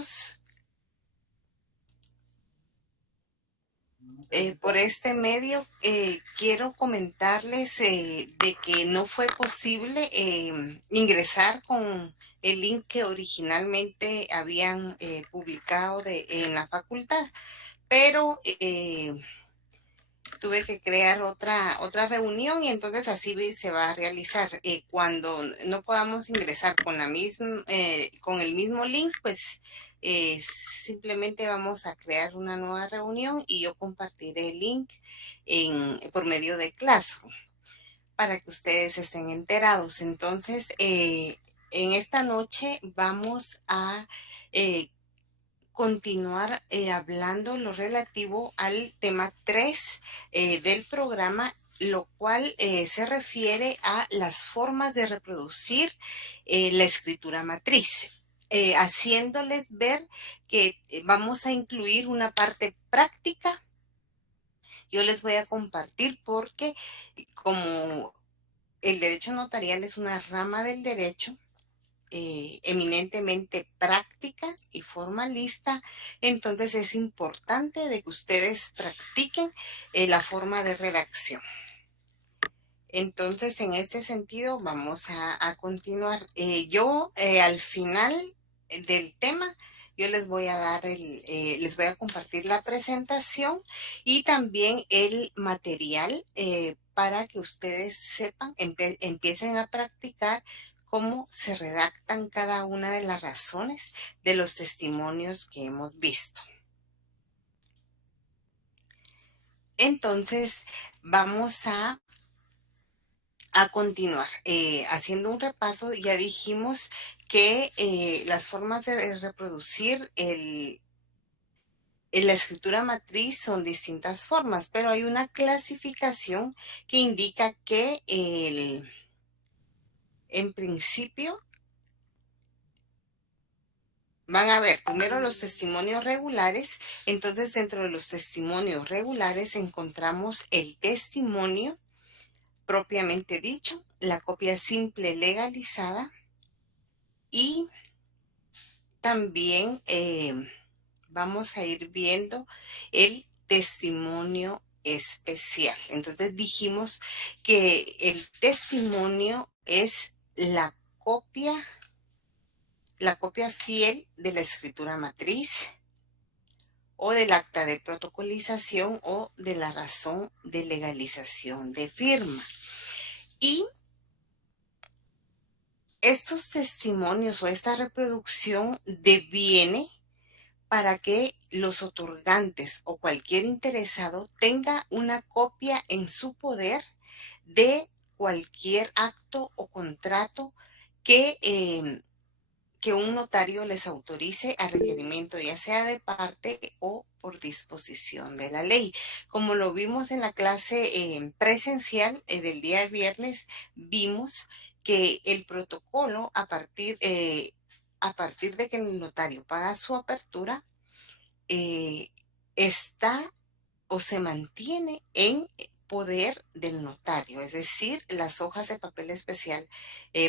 amigos. Por este medio quiero comentarles de que no fue posible ingresar con el link que originalmente habían publicado en la facultad, pero tuve que crear otra reunión y entonces así se va a realizar. Cuando no podamos ingresar con el mismo link, pues eh, simplemente vamos a crear una nueva reunión y yo compartiré el link por medio de Classroom para que ustedes estén enterados. Entonces, en esta noche vamos a continuar hablando lo relativo al tema 3 del programa, lo cual se refiere a las formas de reproducir la escritura matriz, haciéndoles ver que vamos a incluir una parte práctica. Yo les voy a compartir porque como el derecho notarial es una rama del derecho, eminentemente práctica y formalista, entonces es importante de que ustedes practiquen la forma de redacción. Entonces, en este sentido, vamos a continuar. Yo, al final del tema, yo les voy a les voy a compartir la presentación y también el material para que ustedes sepan, empiecen a practicar cómo se redactan cada una de las razones de los testimonios que hemos visto. Entonces, vamos a continuar. Haciendo un repaso, ya dijimos que las formas de reproducir la escritura matriz son distintas formas, pero hay una clasificación que indica que en principio van a ver primero los testimonios regulares. Entonces, dentro de los testimonios regulares encontramos el testimonio propiamente dicho, la copia simple legalizada y también vamos a ir viendo el testimonio especial. Entonces dijimos que el testimonio es la copia fiel de la escritura matriz o del acta de protocolización o de la razón de legalización de firma. Y estos testimonios o esta reproducción deviene para que los otorgantes o cualquier interesado tenga una copia en su poder de cualquier acto o contrato que un notario les autorice a requerimiento, ya sea de parte o por disposición de la ley. Como lo vimos en la clase presencial del día viernes, vimos que el protocolo, a partir de que el notario paga su apertura, está o se mantiene en poder del notario, es decir, las hojas de papel especial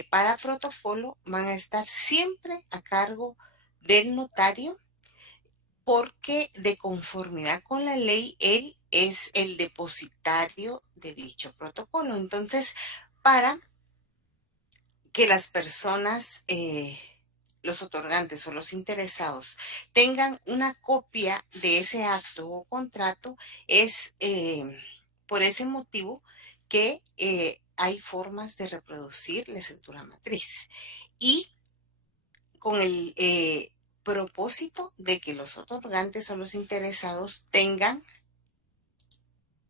para protocolo van a estar siempre a cargo del notario porque de conformidad con la ley, él es el depositario de dicho protocolo. Entonces, para que las personas, los otorgantes o los interesados tengan una copia de ese acto o contrato, es por ese motivo que hay formas de reproducir la escritura matriz y con el propósito de que los otorgantes o los interesados tengan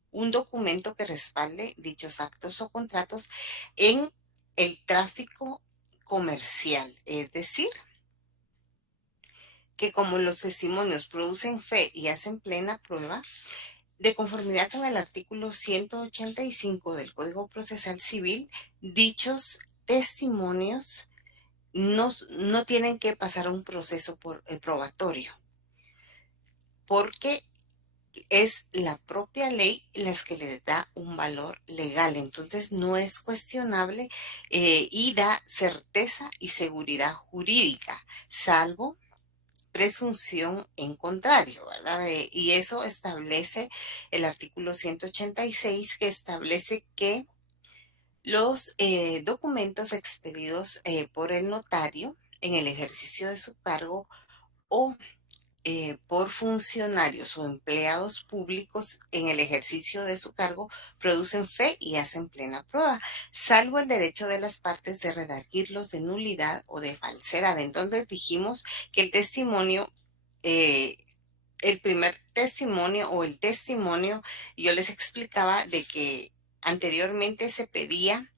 un documento que respalde dichos actos o contratos en el tráfico comercial, es decir, que como los testimonios producen fe y hacen plena prueba, de conformidad con el artículo 185 del Código Procesal Civil, dichos testimonios no tienen que pasar a un proceso probatorio, porque es la propia ley las que le da un valor legal. Entonces no es cuestionable y da certeza y seguridad jurídica, salvo presunción en contrario, ¿verdad? Y eso establece el artículo 186, que establece que los documentos expedidos por el notario en el ejercicio de su cargo o por funcionarios o empleados públicos en el ejercicio de su cargo producen fe y hacen plena prueba, salvo el derecho de las partes de redarguirlos de nulidad o de falsedad. Entonces dijimos que el testimonio, eh, el primer testimonio o el testimonio, yo les explicaba de que anteriormente se pedía,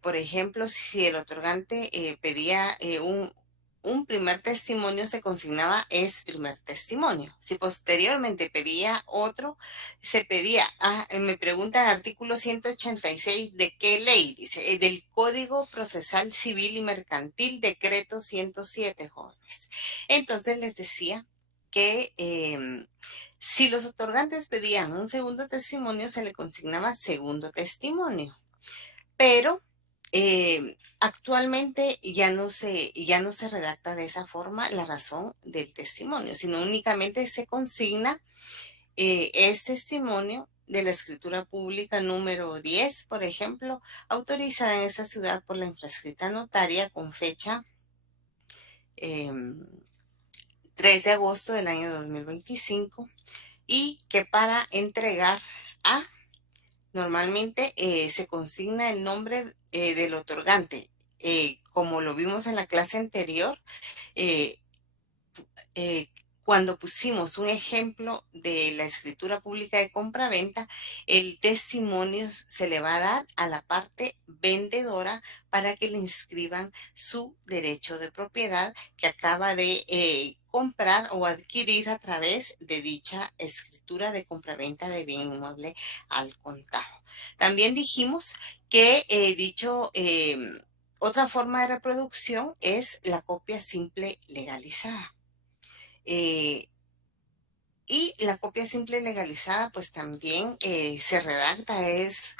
por ejemplo, si el otorgante pedía un primer testimonio, se consignaba es primer testimonio. Si posteriormente pedía otro, se pedía, me pregunta el artículo 186, ¿de qué ley? Dice, del Código Procesal Civil y Mercantil, decreto 107, jóvenes. Entonces les decía que si los otorgantes pedían un segundo testimonio, se le consignaba segundo testimonio. Pero actualmente ya no se redacta de esa forma la razón del testimonio, sino únicamente se consigna es testimonio de la escritura pública número 10, por ejemplo, autorizada en esa ciudad por la infrascrita notaria con fecha eh, 3 de agosto del año 2025 y que para entregar a normalmente se consigna el nombre del otorgante. Como lo vimos en la clase anterior, eh, eh, cuando pusimos un ejemplo de la escritura pública de compraventa, el testimonio se le va a dar a la parte vendedora para que le inscriban su derecho de propiedad que acaba de comprar o adquirir a través de dicha escritura de compraventa de bien inmueble al contado. También dijimos que otra forma de reproducción es la copia simple legalizada. Eh, y la copia simple legalizada, pues también se redacta, es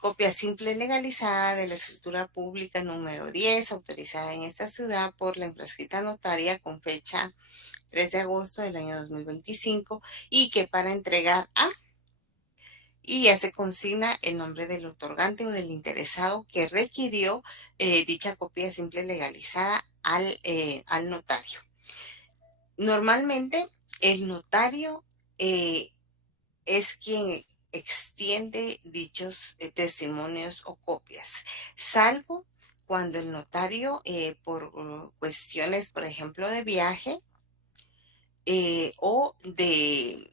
copia simple legalizada de la escritura pública número 10, autorizada en esta ciudad por la infrascrita notaria con fecha 3 de agosto del año 2025 y que para entregar a y ya se consigna el nombre del otorgante o del interesado que requirió dicha copia simple legalizada al notario. Normalmente el notario es quien extiende dichos testimonios o copias, salvo cuando el notario, por cuestiones, por ejemplo, de viaje o de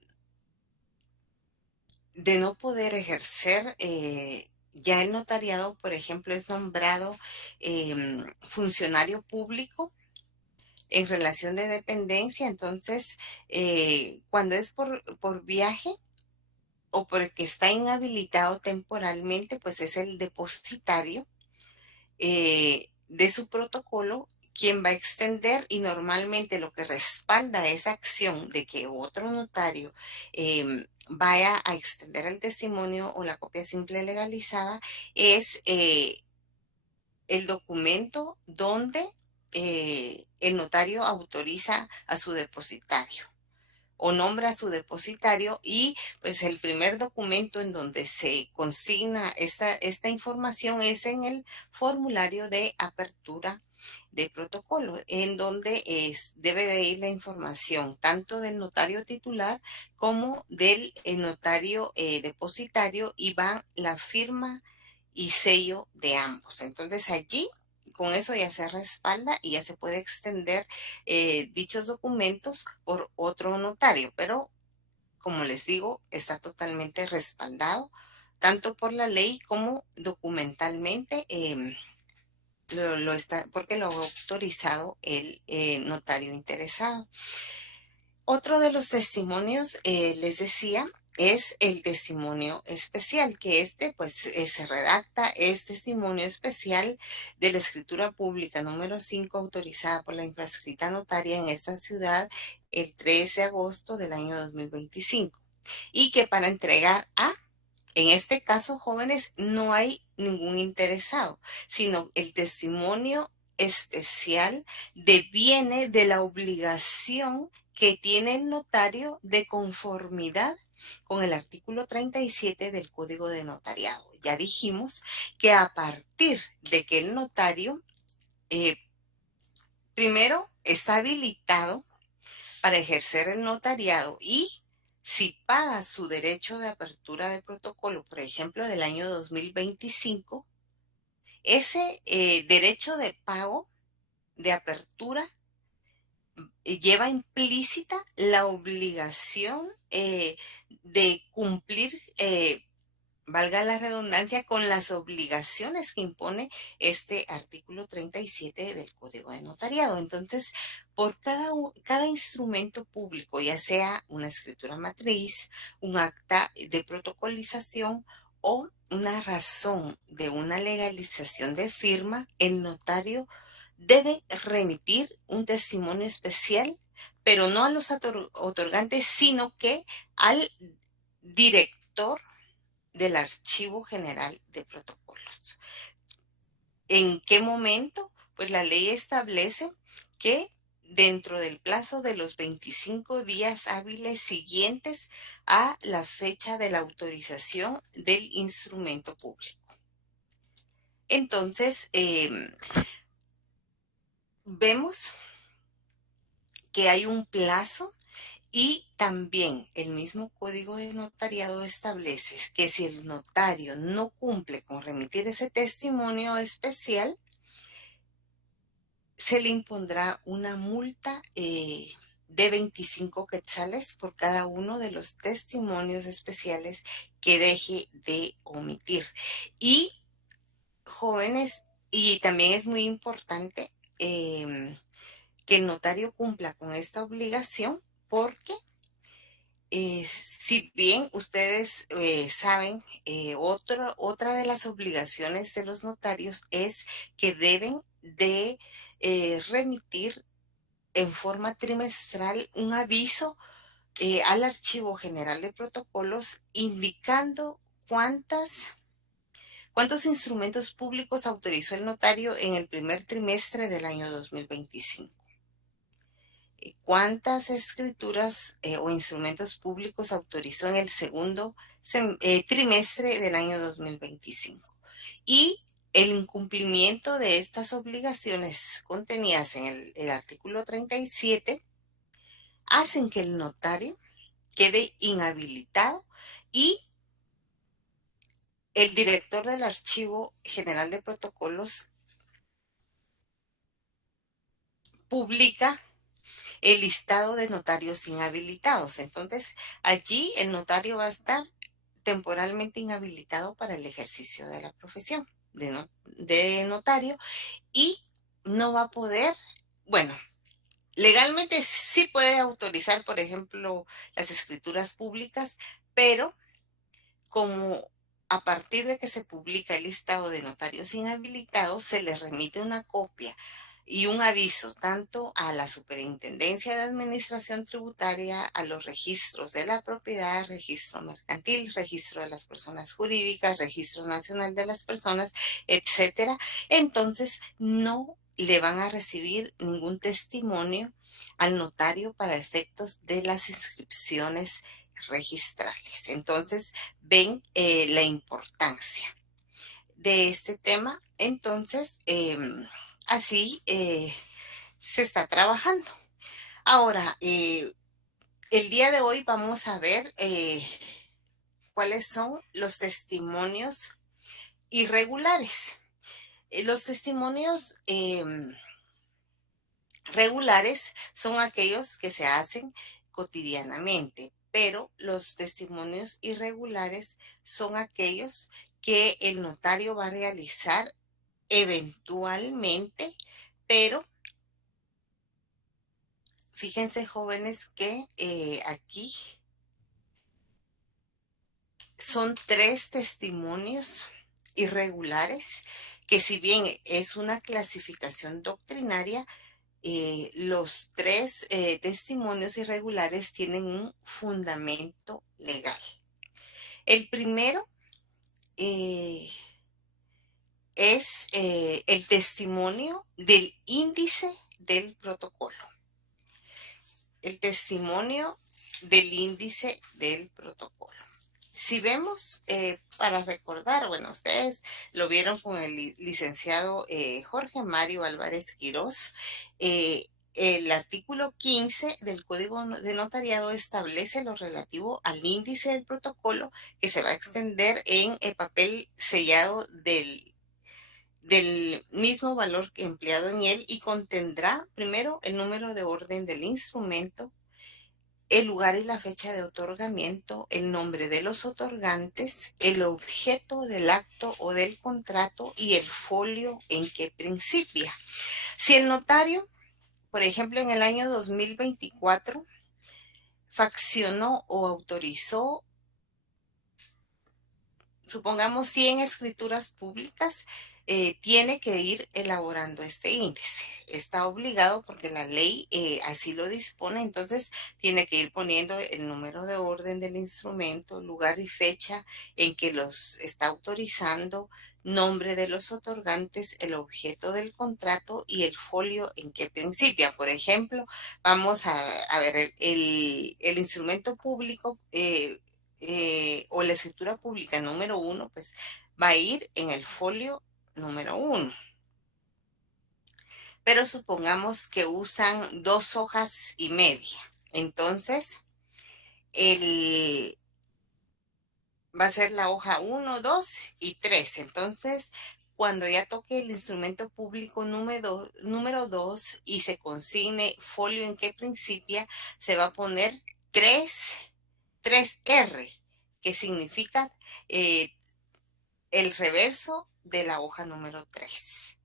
no poder ejercer ya el notariado, por ejemplo, es nombrado funcionario público en relación de dependencia, entonces cuando es por viaje o porque está inhabilitado temporalmente, pues es el depositario de su protocolo quien va a extender y normalmente lo que respalda esa acción de que otro notario vaya a extender el testimonio o la copia simple legalizada es el documento donde el notario autoriza a su depositario o nombra a su depositario y pues el primer documento en donde se consigna esta información es en el formulario de apertura de protocolo, en donde debe de ir la información tanto del notario titular como del notario depositario y va la firma y sello de ambos. Entonces allí con eso ya se respalda y ya se puede extender dichos documentos por otro notario, pero como les digo, está totalmente respaldado tanto por la ley como documentalmente lo está, porque lo ha autorizado el notario interesado. Otro de los testimonios, les decía, es el testimonio especial, que pues se redacta, es testimonio especial de la escritura pública número 5 autorizada por la infrascrita notaria en esta ciudad el 13 de agosto del año 2025 y que para entregar en este caso, jóvenes, no hay ningún interesado, sino el testimonio especial deviene de la obligación que tiene el notario de conformidad con el artículo 37 del Código de Notariado. Ya dijimos que a partir de que el notario primero está habilitado para ejercer el notariado y si paga su derecho de apertura de protocolo, por ejemplo, del año 2025, ese derecho de pago de apertura lleva implícita la obligación de cumplir, valga la redundancia, con las obligaciones que impone este artículo 37 del Código de Notariado. Entonces, por cada instrumento público, ya sea una escritura matriz, un acta de protocolización o una razón de una legalización de firma, el notario debe remitir un testimonio especial, pero no a los otorgantes, sino que al director del Archivo General de Protocolos. ¿En qué momento? Pues la ley establece que dentro del plazo de los 25 días hábiles siguientes a la fecha de la autorización del instrumento público. Entonces, vemos que hay un plazo y también el mismo Código de Notariado establece que si el notario no cumple con remitir ese testimonio especial, se le impondrá una multa de 25 quetzales por cada uno de los testimonios especiales que deje de omitir. Y jóvenes, y también es muy importante que el notario cumpla con esta obligación porque si bien ustedes saben, otra de las obligaciones de los notarios es que deben de remitir en forma trimestral un aviso al Archivo General de Protocolos indicando cuántos instrumentos públicos autorizó el notario en el primer trimestre del año 2025. ¿Cuántas escrituras o instrumentos públicos autorizó en el segundo trimestre del año 2025? Y el incumplimiento de estas obligaciones contenidas en el artículo 37 hacen que el notario quede inhabilitado y el director del Archivo General de Protocolos publica el listado de notarios inhabilitados. Entonces, allí el notario va a estar temporalmente inhabilitado para el ejercicio de la profesión de notario y no va a poder, bueno, legalmente sí puede autorizar, por ejemplo, las escrituras públicas, pero como a partir de que se publica el listado de notarios inhabilitados, se les remite una copia y un aviso tanto a la Superintendencia de Administración Tributaria, a los registros de la propiedad, registro mercantil, registro de las personas jurídicas, registro nacional de las personas, etcétera. Entonces, no le van a recibir ningún testimonio al notario para efectos de las inscripciones registrales. Entonces, ven la importancia de este tema. Entonces, así se está trabajando. Ahora, el día de hoy vamos a ver cuáles son los testimonios irregulares. Los testimonios regulares son aquellos que se hacen cotidianamente, pero los testimonios irregulares son aquellos que el notario va a realizar eventualmente, pero fíjense jóvenes que aquí son 3 testimonios irregulares que si bien es una clasificación doctrinaria, los 3 testimonios irregulares tienen un fundamento legal. El primero es el testimonio del índice del protocolo. El testimonio del índice del protocolo. Si vemos, para recordar, bueno, ustedes lo vieron con el licenciado Jorge Mario Álvarez Quirós, el artículo 15 del Código de Notariado establece lo relativo al índice del protocolo que se va a extender en el papel sellado del mismo valor que empleado en él y contendrá primero el número de orden del instrumento, el lugar y la fecha de otorgamiento, el nombre de los otorgantes, el objeto del acto o del contrato y el folio en que principia. Si el notario, por ejemplo, en el año 2024, faccionó o autorizó, supongamos 100 escrituras públicas, tiene que ir elaborando este índice. Está obligado porque la ley así lo dispone, entonces tiene que ir poniendo el número de orden del instrumento, lugar y fecha en que los está autorizando, nombre de los otorgantes, el objeto del contrato y el folio en que principia. Por ejemplo, vamos a ver el instrumento público. O la escritura pública número 1, pues va a ir en el folio número 1. Pero supongamos que usan 2 hojas y media. Entonces, el, va a ser la hoja 1, 2 y 3. Entonces, cuando ya toque el instrumento público número 2 y se consigne folio en que principia, se va a poner 3R, que significa el reverso de la hoja número 3.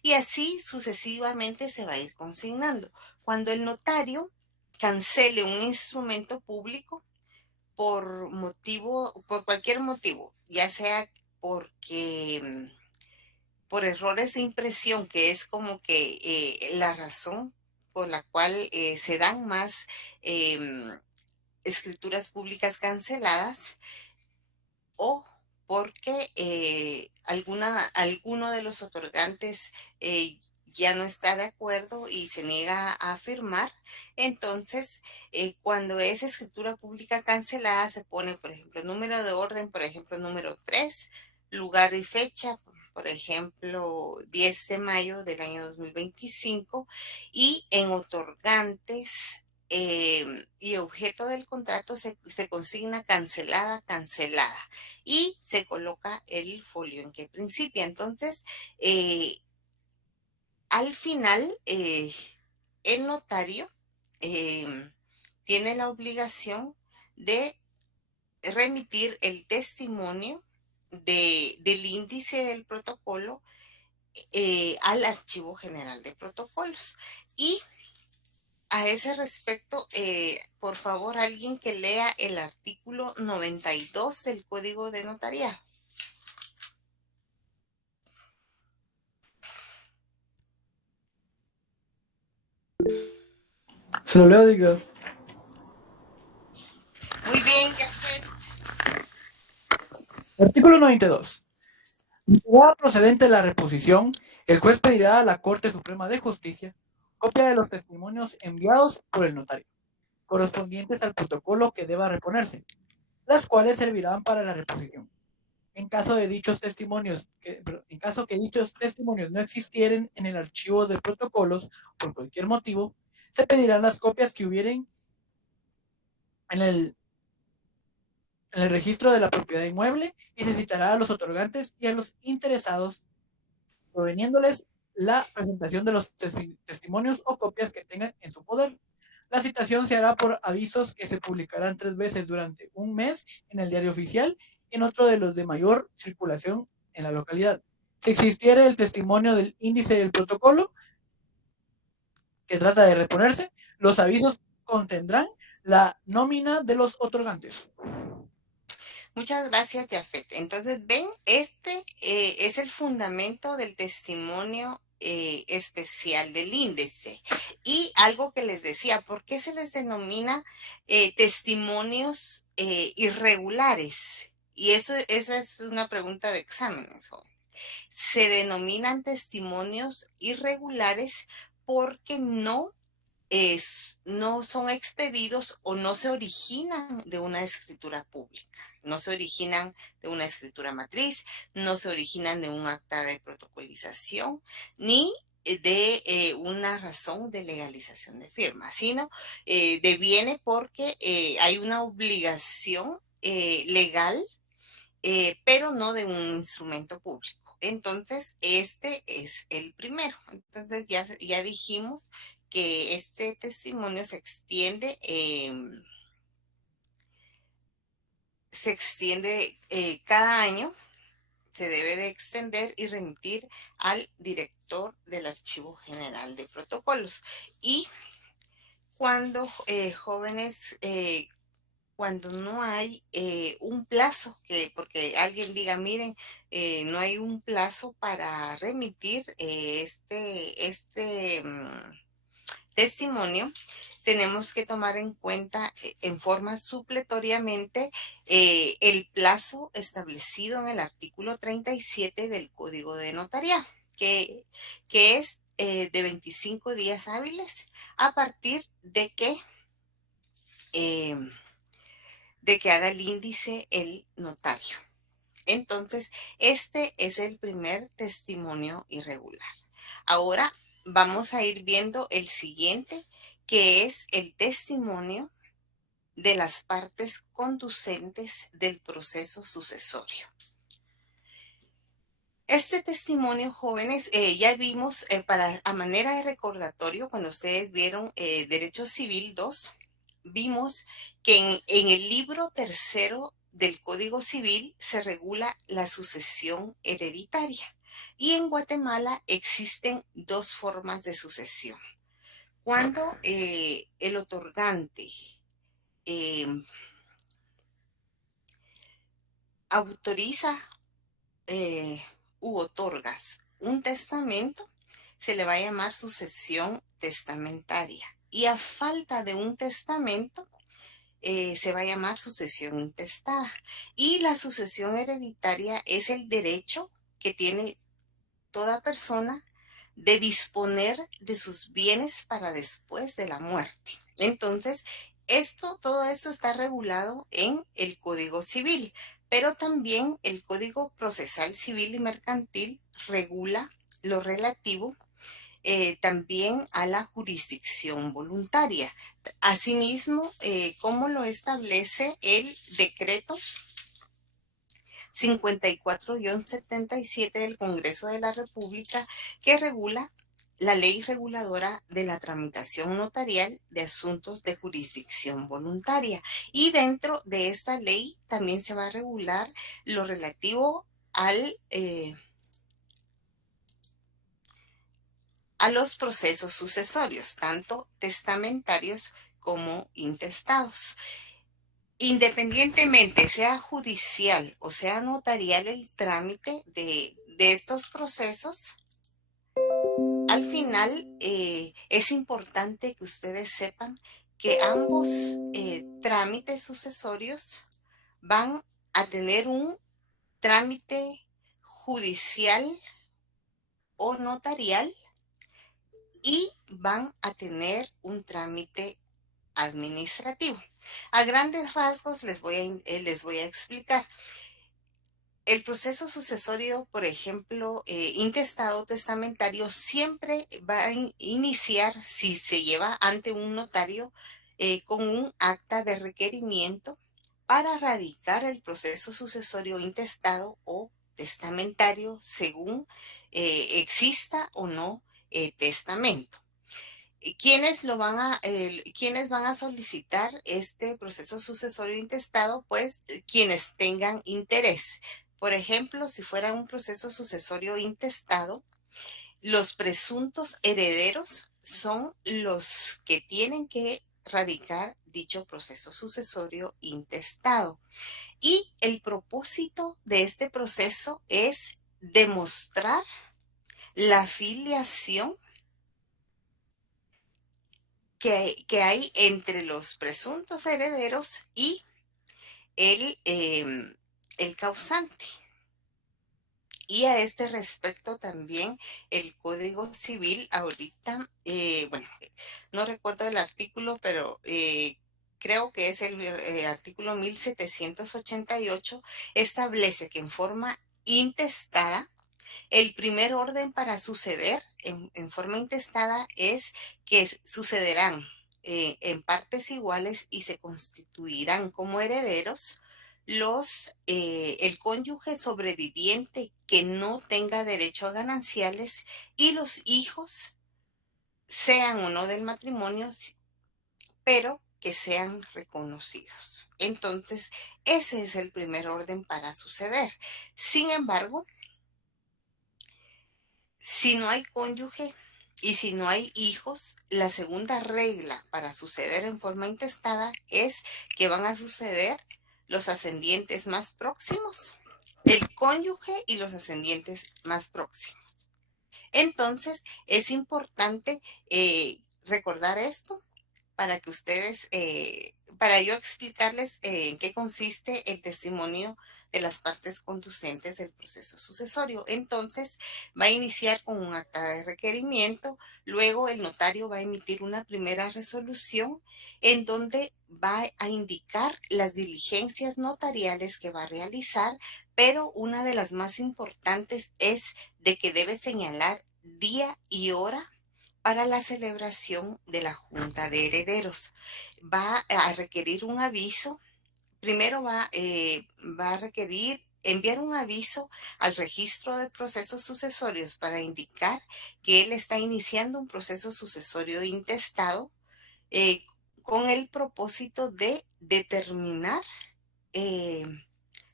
Y así sucesivamente se va a ir consignando. Cuando el notario cancele un instrumento público por cualquier motivo, ya sea porque por errores de impresión, que es como que la razón por la cual se dan más escrituras públicas canceladas, o porque alguno de los otorgantes ya no está de acuerdo y se niega a firmar. Entonces, cuando es escritura pública cancelada, se pone, por ejemplo, número de orden, por ejemplo, número 3, lugar y fecha, por ejemplo, 10 de mayo del año 2025, y en otorgantes y objeto del contrato se consigna cancelada y se coloca el folio en que principia. Entonces, al final, el notario tiene la obligación de remitir el testimonio del índice del protocolo al Archivo General de Protocolos. Y a ese respecto, por favor, alguien que lea el artículo 92 del Código de Notariado. Se lo leo, diga. Muy bien, Jafet. Artículo 92. Ya procedente de la reposición, el juez pedirá a la Corte Suprema de Justicia copia de los testimonios enviados por el notario, correspondientes al protocolo que deba reponerse, las cuales servirán para la reposición. En caso que dichos testimonios no existieren en el archivo de protocolos por cualquier motivo, se pedirán las copias que hubieren en el registro de la propiedad inmueble y se citará a los otorgantes y a los interesados, proveniéndoles la presentación de los testimonios o copias que tengan en su poder. La citación se hará por avisos que se publicarán 3 veces durante un mes en el diario oficial y en otro de los de mayor circulación en la localidad. Si existiera el testimonio del índice del protocolo que trata de reponerse, los avisos contendrán la nómina de los otorgantes. Muchas gracias, Jafet. Entonces, ven, este es el fundamento del testimonio especial del índice. Y algo que les decía, ¿por qué se les denomina testimonios irregulares? Y esa es una pregunta de exámenes, joven. Se denominan testimonios irregulares porque no son expedidos o no se originan de una escritura pública, no se originan de una escritura matriz, no se originan de un acta de protocolización, ni de una razón de legalización de firma, sino deviene porque hay una obligación legal, pero no de un instrumento público. Entonces, este es el primero. Entonces, ya dijimos que este testimonio se extiende cada año, se debe de extender y remitir al director del Archivo General de Protocolos. Y cuando jóvenes, cuando no hay un plazo, porque alguien diga, miren, no hay un plazo para remitir testimonio, tenemos que tomar en cuenta en forma supletoriamente el plazo establecido en el artículo 37 del Código de Notariado, que es de 25 días hábiles a partir eh, de que haga el índice el notario. Entonces, este es el primer testimonio irregular. Ahora vamos a ir viendo el siguiente, que es el testimonio de las partes conducentes del proceso sucesorio. Este testimonio, jóvenes, ya vimos a manera de recordatorio, cuando ustedes vieron Derecho Civil 2, vimos que en el libro tercero del Código Civil se regula la sucesión hereditaria. Y en Guatemala existen dos formas de sucesión. Cuando el otorgante eh, autoriza u otorgas un testamento, se le va a llamar sucesión testamentaria. Y a falta de un testamento, se va a llamar sucesión intestada. Y la sucesión hereditaria es el derecho que tiene toda persona de disponer de sus bienes para después de la muerte. Entonces, todo esto está regulado en el Código Civil, pero también el Código Procesal Civil y Mercantil regula lo relativo también a la jurisdicción voluntaria. Asimismo, como lo establece el decreto 54-77 del Congreso de la República, que regula la ley reguladora de la tramitación notarial de asuntos de jurisdicción voluntaria. Y dentro de esta ley también se va a regular lo relativo a los procesos sucesorios, tanto testamentarios como intestados. Independientemente sea judicial o sea notarial el trámite de estos procesos, al final es importante que ustedes sepan que ambos trámites sucesorios van a tener un trámite judicial o notarial y van a tener un trámite administrativo. A grandes rasgos les voy a explicar. El proceso sucesorio, por ejemplo, intestado testamentario, siempre va a iniciar, si se lleva ante un notario, con un acta de requerimiento para radicar el proceso sucesorio intestado o testamentario según exista o no testamento. ¿Quiénes van a solicitar este proceso sucesorio intestado? Pues quienes tengan interés. Por ejemplo, si fuera un proceso sucesorio intestado, los presuntos herederos son los que tienen que radicar dicho proceso sucesorio intestado. Y el propósito de este proceso es demostrar la filiación que hay entre los presuntos herederos y el causante. Y a este respecto también el Código Civil ahorita, bueno, no recuerdo el artículo, pero creo que es el artículo 1788, establece que en forma intestada, el primer orden para suceder en forma intestada es que sucederán en partes iguales y se constituirán como herederos el cónyuge sobreviviente que no tenga derecho a gananciales y los hijos, sean o no del matrimonio, pero que sean reconocidos. Entonces, ese es el primer orden para suceder. Sin embargo, si no hay cónyuge y si no hay hijos, la segunda regla para suceder en forma intestada es que van a suceder los ascendientes más próximos, el cónyuge y los ascendientes más próximos. Entonces, es importante recordar esto para que ustedes, para yo explicarles en qué consiste el testimonio de las partes conducentes del proceso sucesorio. Entonces, va a iniciar con un acta de requerimiento, luego el notario va a emitir una primera resolución en donde va a indicar las diligencias notariales que va a realizar, pero una de las más importantes es de que debe señalar día y hora para la celebración de la Junta de Herederos. Va a requerir un aviso, primero va a requerir enviar un aviso al registro de procesos sucesorios para indicar que él está iniciando un proceso sucesorio intestado eh, con el propósito de determinar, eh,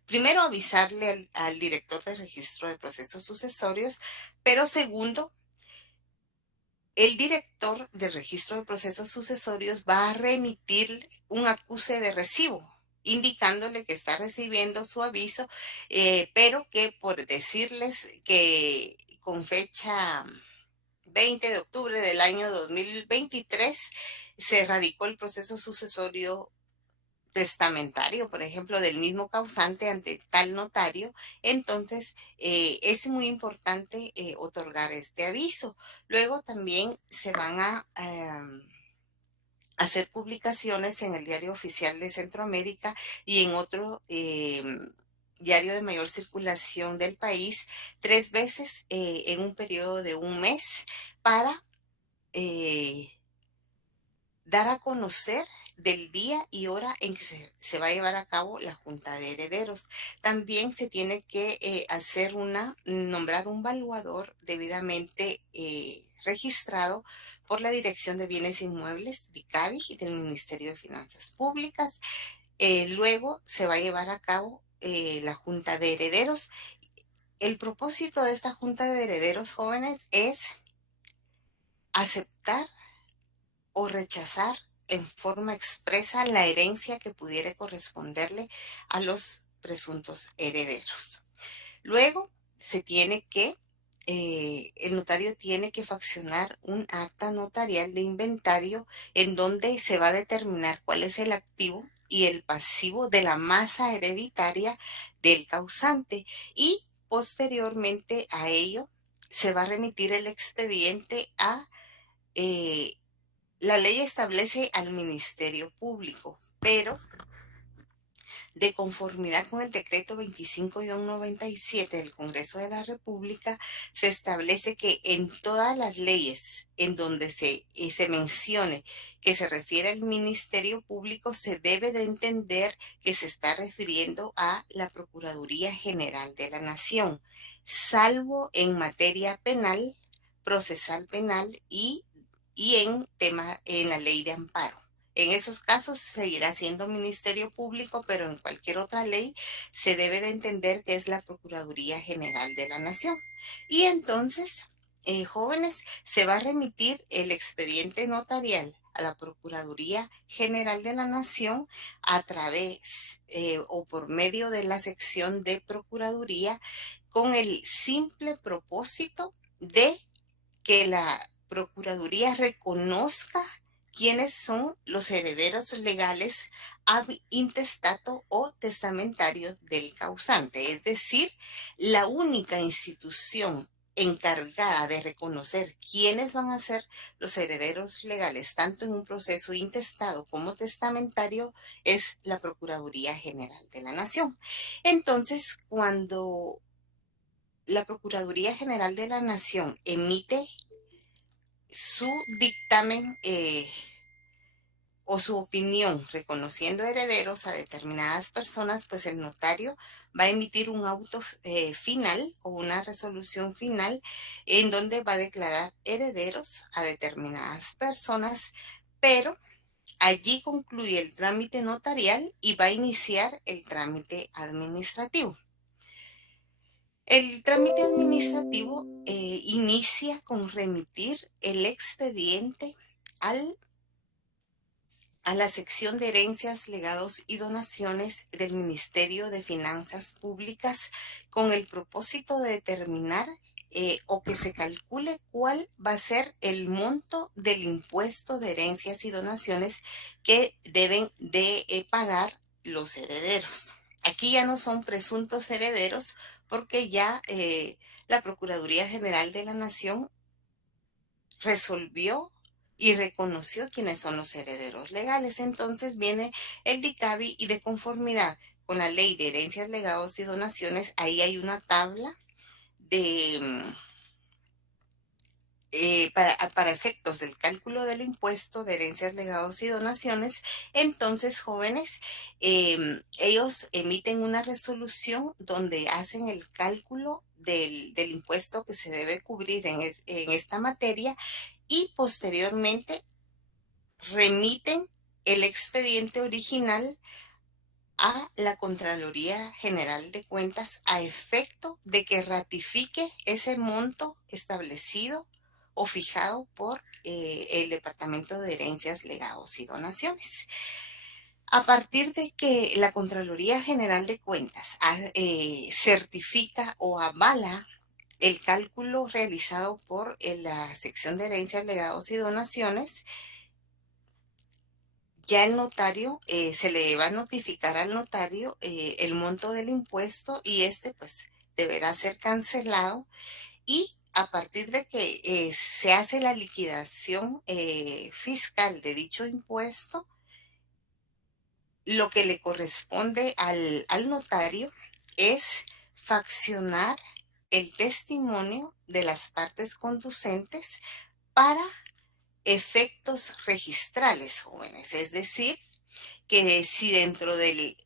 primero avisarle al director de registro de procesos sucesorios, pero segundo, el director del registro de procesos sucesorios va a remitir un acuse de recibo, indicándole que está recibiendo su aviso, pero que por decirles que con fecha 20 de octubre del año 2023 se radicó el proceso sucesorio testamentario, por ejemplo, del mismo causante ante tal notario, entonces es muy importante otorgar este aviso. Luego también se van a hacer publicaciones en el Diario Oficial de Centroamérica y en otro diario de mayor circulación del país 3 veces en un periodo de un mes para eh, dar a conocer del día y hora en que se va a llevar a cabo la Junta de Herederos. También se tiene que nombrar un valuador debidamente registrado por la Dirección de Bienes Inmuebles, DICABI, y del Ministerio de Finanzas Públicas. Luego se va a llevar a cabo la Junta de Herederos. El propósito de esta Junta de Herederos, jóvenes, es aceptar o rechazar en forma expresa la herencia que pudiera corresponderle a los presuntos herederos. Luego se tiene que, el notario tiene que faccionar un acta notarial de inventario en donde se va a determinar cuál es el activo y el pasivo de la masa hereditaria del causante y posteriormente a ello se va a remitir el expediente a eh, la ley establece al Ministerio Público, pero de conformidad con el decreto 25-97 del Congreso de la República, se establece que en todas las leyes en donde se mencione que se refiere al Ministerio Público, se debe de entender que se está refiriendo a la Procuraduría General de la Nación, salvo en materia penal, procesal penal y en la ley de amparo. En esos casos seguirá siendo Ministerio Público, pero en cualquier otra ley se debe de entender que es la Procuraduría General de la Nación. Y entonces, jóvenes, se va a remitir el expediente notarial a la Procuraduría General de la Nación a través o por medio de la sección de Procuraduría con el simple propósito de que la Procuraduría reconozca quiénes son los herederos legales ab intestato o testamentario del causante. Es decir, la única institución encargada de reconocer quiénes van a ser los herederos legales, tanto en un proceso intestado como testamentario, es la Procuraduría General de la Nación. Entonces, cuando la Procuraduría General de la Nación emite su dictamen o su opinión reconociendo herederos a determinadas personas, pues el notario va a emitir un auto final o una resolución final en donde va a declarar herederos a determinadas personas, pero allí concluye el trámite notarial y va a iniciar el trámite administrativo. El trámite administrativo inicia con remitir el expediente al a la sección de herencias, legados y donaciones del Ministerio de Finanzas Públicas con el propósito de determinar o que se calcule cuál va a ser el monto del impuesto de herencias y donaciones que deben de pagar los herederos. Aquí ya no son presuntos herederos porque ya la Procuraduría General de la Nación resolvió y reconoció quiénes son los herederos legales. Entonces viene el DICABI y de conformidad con la ley de herencias, legados y donaciones, ahí hay una tabla de para efectos del cálculo del impuesto de herencias, legados y donaciones. Entonces, jóvenes, ellos emiten una resolución donde hacen el cálculo del impuesto que se debe cubrir en esta materia y posteriormente remiten el expediente original a la Contraloría General de Cuentas a efecto de que ratifique ese monto establecido o fijado por el Departamento de Herencias, Legados y Donaciones. A partir de que la Contraloría General de Cuentas certifica o avala el cálculo realizado por la sección de herencias, legados y donaciones, ya el notario, se le va a notificar al notario el monto del impuesto y este pues deberá ser cancelado y a partir de que se hace la liquidación fiscal de dicho impuesto, lo que le corresponde al notario es faccionar el testimonio de las partes conducentes para efectos registrales, jóvenes. Es decir, que si dentro del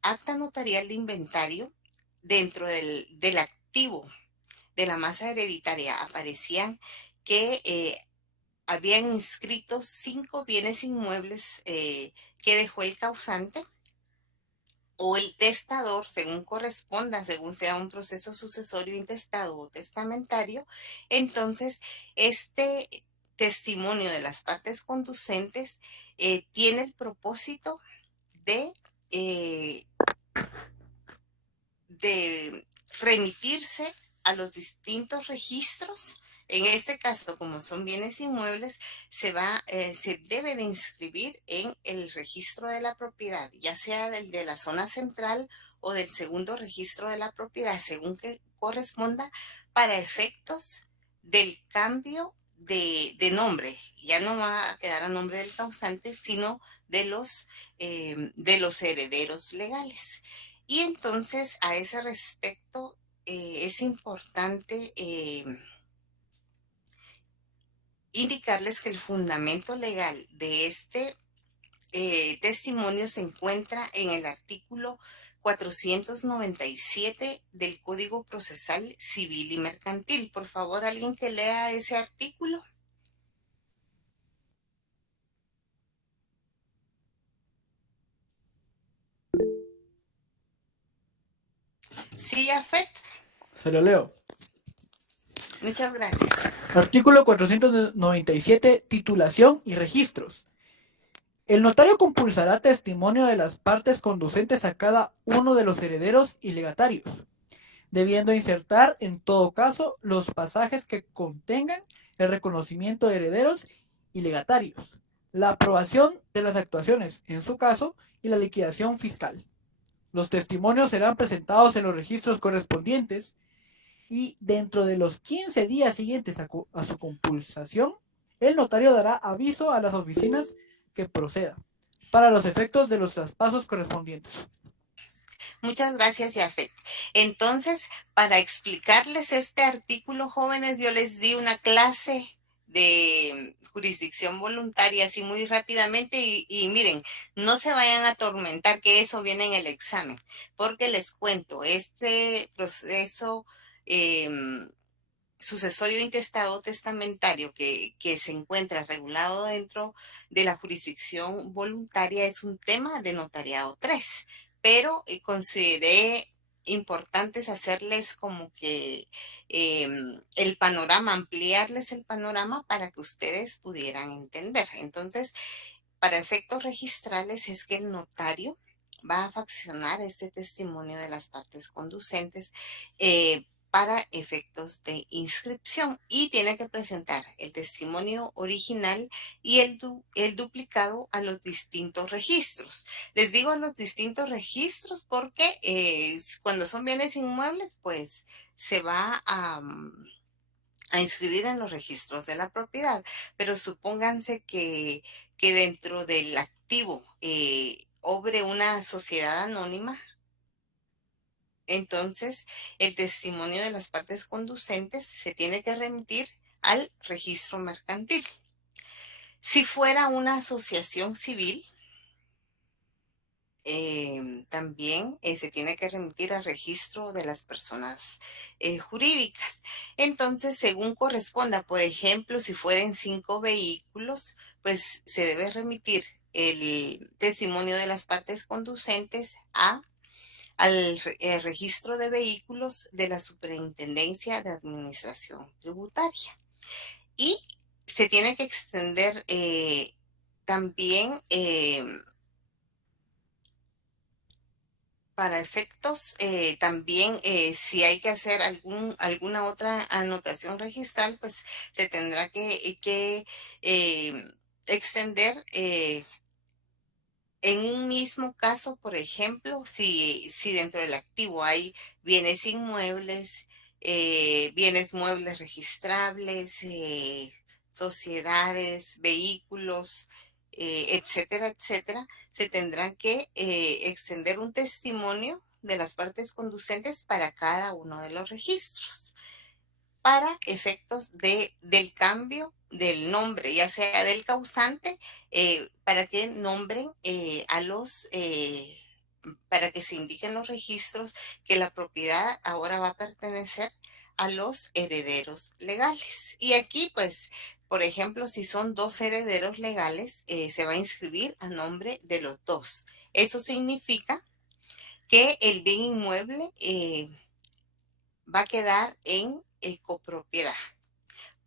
acta notarial de inventario, dentro del activo de la masa hereditaria, aparecían que habían inscritos 5 bienes inmuebles que dejó el causante o el testador, según corresponda, según sea un proceso sucesorio, intestado o testamentario, entonces este testimonio de las partes conducentes tiene el propósito de, eh, de remitirse a los distintos registros. En este caso, como son bienes inmuebles, se debe de inscribir en el registro de la propiedad, ya sea el de la zona central o del segundo registro de la propiedad, según que corresponda, para efectos del cambio de nombre. Ya no va a quedar a nombre del causante, sino de los herederos legales. Y entonces, a ese respecto, es importante indicarles que el fundamento legal de este testimonio se encuentra en el artículo 497 del Código Procesal Civil y Mercantil. Por favor, alguien que lea ese artículo. Sí, Afet. Se lo leo. Muchas gracias. Artículo 497. Titulación y registros. El notario compulsará testimonio de las partes conducentes a cada uno de los herederos y legatarios, debiendo insertar en todo caso los pasajes que contengan el reconocimiento de herederos y legatarios, la aprobación de las actuaciones, en su caso, y la liquidación fiscal. Los testimonios serán presentados en los registros correspondientes y dentro de los 15 días siguientes a su compulsación, el notario dará aviso a las oficinas que proceda para los efectos de los traspasos correspondientes. Muchas gracias, Yafet. Entonces, para explicarles este artículo, jóvenes, yo les di una clase de jurisdicción voluntaria así muy rápidamente y miren, no se vayan a atormentar que eso viene en el examen, porque les cuento, este proceso eh, sucesorio intestado testamentario que se encuentra regulado dentro de la jurisdicción voluntaria es un tema de notariado 3, pero consideré importantes hacerles como que el panorama, ampliarles el panorama para que ustedes pudieran entender. Entonces, para efectos registrales es que el notario va a faccionar este testimonio de las partes conducentes para efectos de inscripción y tiene que presentar el testimonio original y el duplicado a los distintos registros. Les digo a los distintos registros porque cuando son bienes inmuebles, pues se va a inscribir en los registros de la propiedad, pero supónganse que dentro del activo obre una sociedad anónima, entonces el testimonio de las partes conducentes se tiene que remitir al registro mercantil. Si fuera una asociación civil, también se tiene que remitir al registro de las personas jurídicas. Entonces, según corresponda, por ejemplo, si fueran 5 vehículos, pues se debe remitir el testimonio de las partes conducentes al registro de vehículos de la Superintendencia de Administración Tributaria. Y se tiene que extender también para efectos, también si hay que hacer alguna otra anotación registral, pues se tendrá que extender en un mismo caso, por ejemplo, si dentro del activo hay bienes inmuebles, bienes muebles registrables, sociedades, vehículos, etcétera, etcétera, se tendrán que extender un testimonio de las partes conducentes para cada uno de los registros para efectos del cambio del nombre, ya sea del causante, para que nombren para que se indiquen los registros que la propiedad ahora va a pertenecer a los herederos legales. Y aquí, pues, por ejemplo, si son 2 herederos legales, se va a inscribir a nombre de los 2. Eso significa que el bien inmueble va a quedar en copropiedad.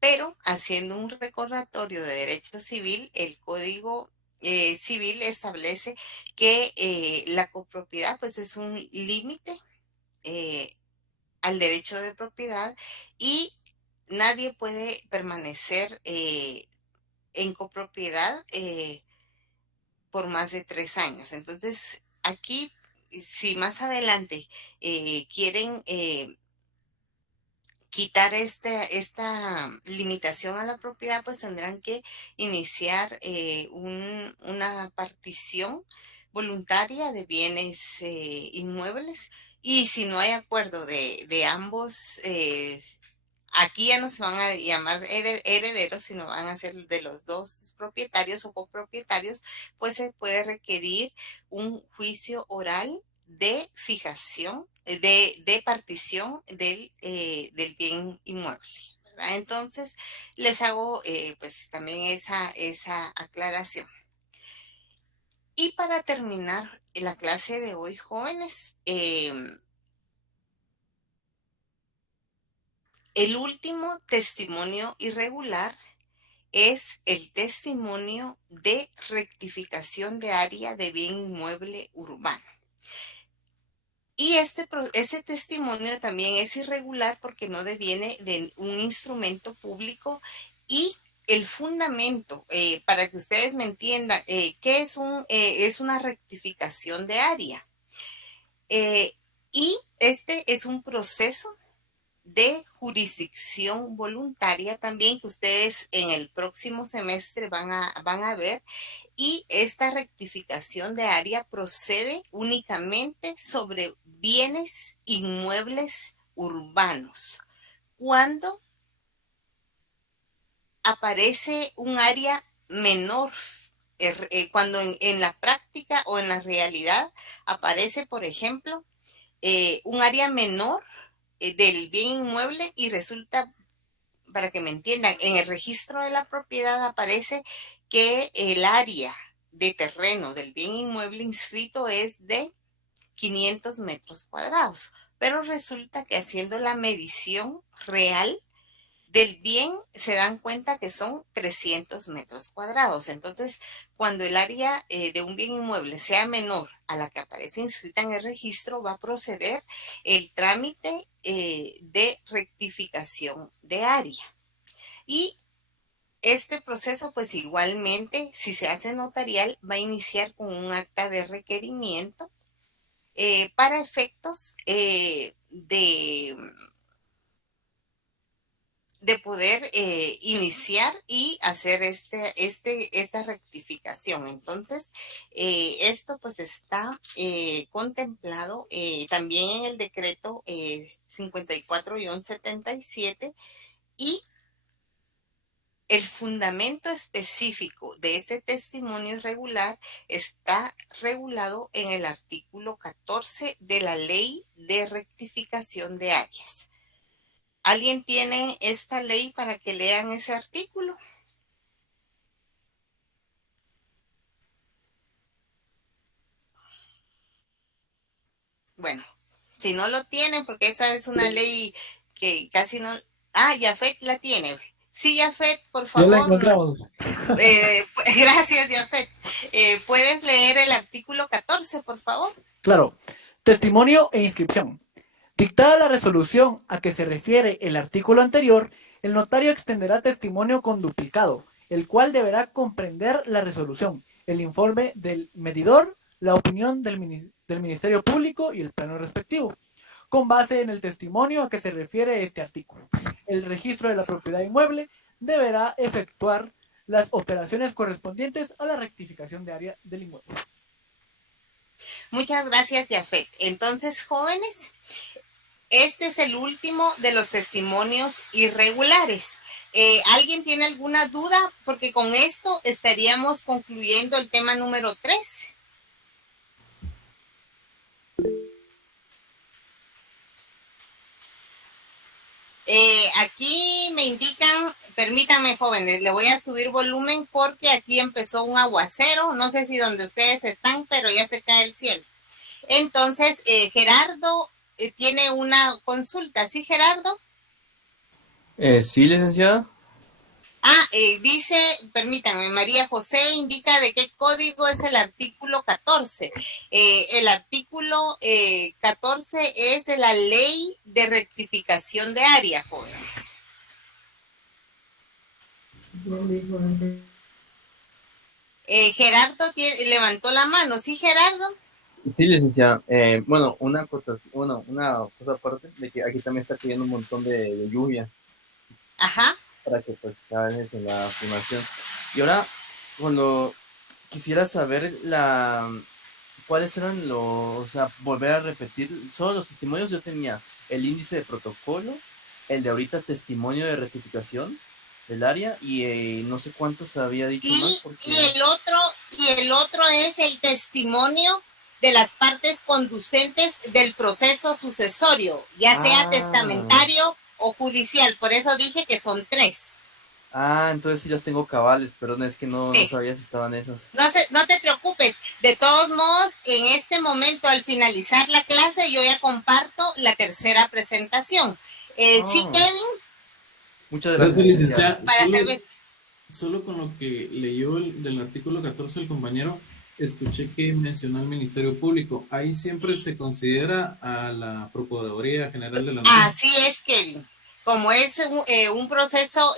Pero haciendo un recordatorio de derecho civil, el Código Civil establece que la copropiedad pues es un límite eh, al derecho de propiedad y nadie puede permanecer en copropiedad por más de 3 años. Entonces, aquí, si más adelante quieren quitar esta limitación a la propiedad, pues tendrán que iniciar una partición voluntaria de bienes inmuebles y si no hay acuerdo de ambos, aquí ya no se van a llamar herederos, sino van a ser de los 2 propietarios o copropietarios, pues se puede requerir un juicio oral de fijación, de partición del bien inmueble, ¿verdad? Entonces, les hago pues también esa aclaración. Y para terminar la clase de hoy, jóvenes, el último testimonio irregular es el testimonio de rectificación de área de bien inmueble urbano. Y este testimonio también es irregular porque no deviene de un instrumento público y el fundamento, para que ustedes me entiendan, ¿qué es una rectificación de área? Y este es un proceso de jurisdicción voluntaria también que ustedes en el próximo semestre van a ver, y esta rectificación de área procede únicamente sobre bienes inmuebles urbanos. Cuando aparece un área menor, cuando en la práctica o en la realidad aparece, por ejemplo, un área menor del bien inmueble y resulta, para que me entiendan, en el registro de la propiedad aparece que el área de terreno del bien inmueble inscrito es de 500 metros cuadrados, pero resulta que haciendo la medición real del bien se dan cuenta que son 300 metros cuadrados. Entonces, cuando el área de un bien inmueble sea menor a la que aparece inscrita en el registro, va a proceder el trámite de rectificación de área. Y este proceso, pues igualmente, si se hace notarial, va a iniciar con un acta de requerimiento para efectos de poder iniciar y hacer esta rectificación. Entonces, esto pues está contemplado también en el decreto 54-77, y el fundamento específico de este testimonio irregular está regulado en el artículo 14 de la Ley de Rectificación de Áreas. ¿Alguien tiene esta ley para que lean ese artículo? Bueno, si no lo tienen, porque esa es una ley que casi no... Ah, Yafet la tiene. Sí, Yafet, por Ya la favor, encontramos. gracias, Yafet. ¿Puedes leer el artículo 14, por favor? Claro. Testimonio e inscripción. Dictada la resolución a que se refiere el artículo anterior, el notario extenderá testimonio con duplicado, el cual deberá comprender la resolución, el informe del medidor, la opinión del Ministerio Público y el plano respectivo, con base en el testimonio a que se refiere este artículo. El registro de la propiedad inmueble deberá efectuar las operaciones correspondientes a la rectificación de área del inmueble. Muchas gracias, Yafet. Entonces, jóvenes, este es el último de los testimonios irregulares. ¿Alguien tiene alguna duda? Porque con esto estaríamos concluyendo el tema número 3. Aquí me indican, permítanme, jóvenes, le voy a subir volumen porque aquí empezó un aguacero. No sé si donde ustedes están, pero ya se cae el cielo. Entonces, Gerardo tiene una consulta. ¿Sí, Gerardo? Sí, licenciada. Dice, permítanme, María José indica de qué código es el artículo 14. El artículo 14 es de la Ley de Rectificación de Área, jóvenes. Gerardo levantó la mano. ¿Sí, Gerardo? Sí, licenciada. Bueno, una cosa aparte de que aquí también está cayendo un montón de lluvia Ajá. para que pues caes en la afirmación. Y ahora, cuando quisiera saber cuáles eran o sea, volver a repetir, solo los testimonios yo tenía el índice de protocolo, el de ahorita testimonio de rectificación del área y no sé cuántos había dicho más porque... y el otro es el testimonio de las partes conducentes del proceso sucesorio, ya sea testamentario o judicial. Por eso dije que son 3. Entonces sí las tengo cabales, perdón, es que no Sí. sabía si estaban esas. No te preocupes. De todos modos, en este momento, al finalizar la clase, yo ya comparto la tercera presentación. Sí, Kevin. Muchas gracias, licenciada. Solo con lo que leyó del artículo 14 el compañero, escuché que mencionó al Ministerio Público. Ahí siempre se considera a la Procuraduría General de la Nación. Así es, Kevin. Como es un proceso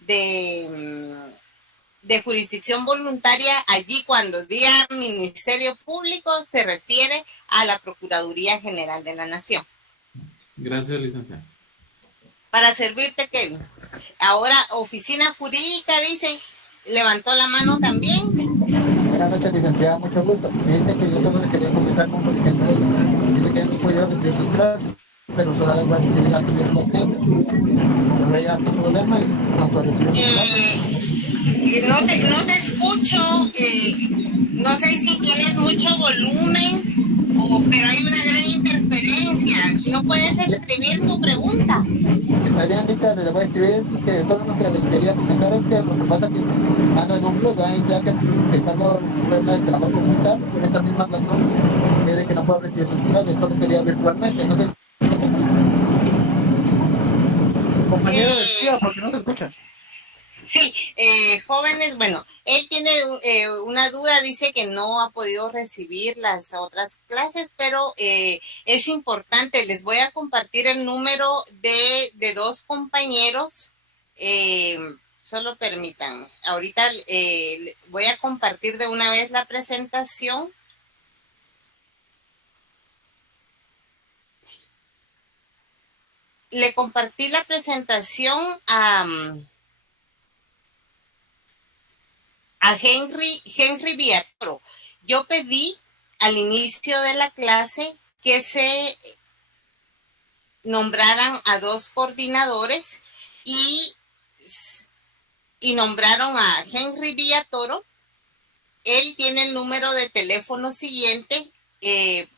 de jurisdicción voluntaria. Allí cuando diga Ministerio Público se refiere a la Procuraduría General de la Nación. Gracias, licenciada. Para servirte, Kevin. Ahora, oficina jurídica, dice, levantó la mano también. Buenas noches, licenciada, mucho gusto. Me dice que yo solo le quería comentar con porque dice que no puedo recibir su clase, pero solo le voy a escribir aquí y es contigo. No hay algún problema y no puedo recibir su clase. No te escucho, no sé si tienes mucho volumen, pero hay una gran interferencia. ¿No puedes escribir tu pregunta? Está bien, lista, le voy a escribir que solo lo que le quería comentar es que lo que pasa es que ando en un blog, ya que estando un problema de trabajo comunitario, por esta misma razón, es de que no puedo recibir sus clases, solo quería virtualmente, no sé si... Compañero, decía, porque no se escucha. Sí, jóvenes, bueno, él tiene una duda, dice que no ha podido recibir las otras clases, pero es importante, les voy a compartir el número de dos compañeros, solo permítanme, ahorita voy a compartir de una vez la presentación. Le compartí la presentación a Henry Villatoro. Yo pedí al inicio de la clase que se nombraran a dos coordinadores y nombraron a Henry Villatoro. Él tiene el número de teléfono siguiente.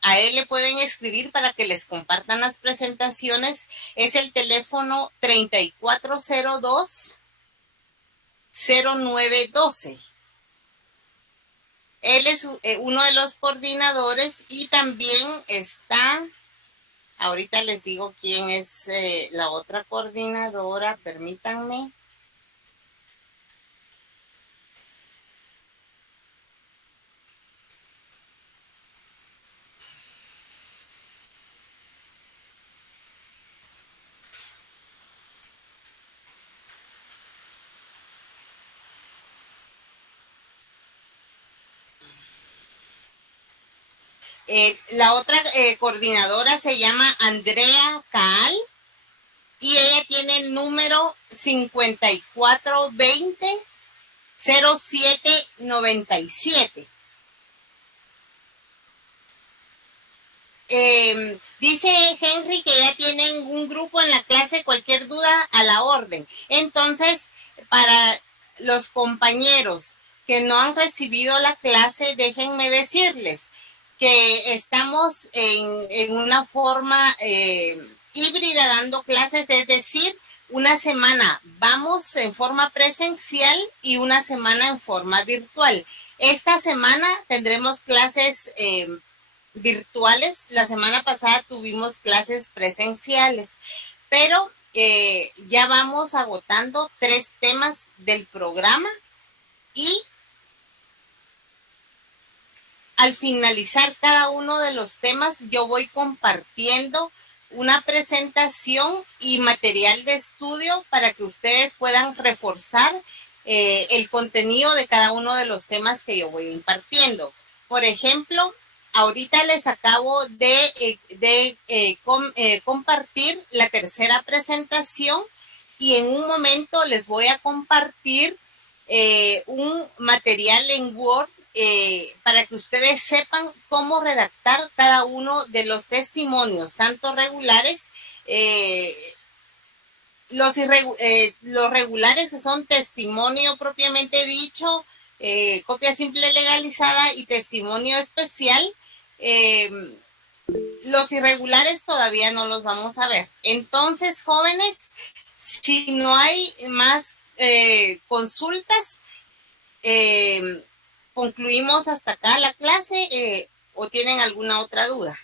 A él le pueden escribir para que les compartan las presentaciones. Es el teléfono 3402-0912. Él es uno de los coordinadores y también está, ahorita les digo quién es la otra coordinadora, permítanme. La otra coordinadora se llama Andrea Caal y ella tiene el número 5420-0797. Dice Henry que ya tienen un grupo en la clase, cualquier duda a la orden. Entonces, para los compañeros que no han recibido la clase, déjenme decirles que estamos en una forma híbrida dando clases, es decir, una semana vamos en forma presencial y una semana en forma virtual. Esta semana tendremos clases virtuales. La semana pasada tuvimos clases presenciales, pero ya vamos agotando 3 temas del programa y al finalizar cada uno de los temas yo voy compartiendo una presentación y material de estudio para que ustedes puedan reforzar el contenido de cada uno de los temas que yo voy impartiendo. Por ejemplo, ahorita les acabo de compartir la tercera presentación y en un momento les voy a compartir un material en Word para que ustedes sepan cómo redactar cada uno de los testimonios, tanto regulares, los regulares que son testimonio propiamente dicho, copia simple legalizada y testimonio especial. Los irregulares todavía no los vamos a ver. Entonces, jóvenes, si no hay más consultas, concluimos hasta acá la clase o tienen alguna otra duda.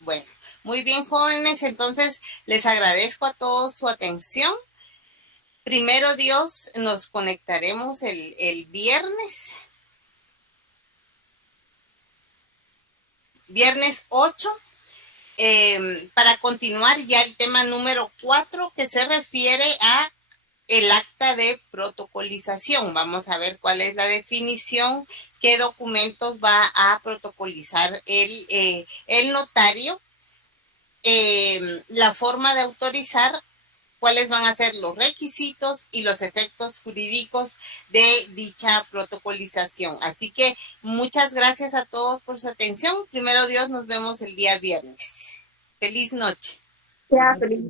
Bueno, muy bien, jóvenes, entonces les agradezco a todos su atención. Primero Dios, nos conectaremos el viernes 8, para continuar ya el tema número 4, que se refiere a el acta de protocolización. Vamos a ver cuál es la definición, qué documentos va a protocolizar el notario, la forma de autorizar, cuáles van a ser los requisitos y los efectos jurídicos de dicha protocolización. Así que muchas gracias a todos por su atención. Primero Dios, nos vemos el día viernes. Feliz noche. Ya, feliz.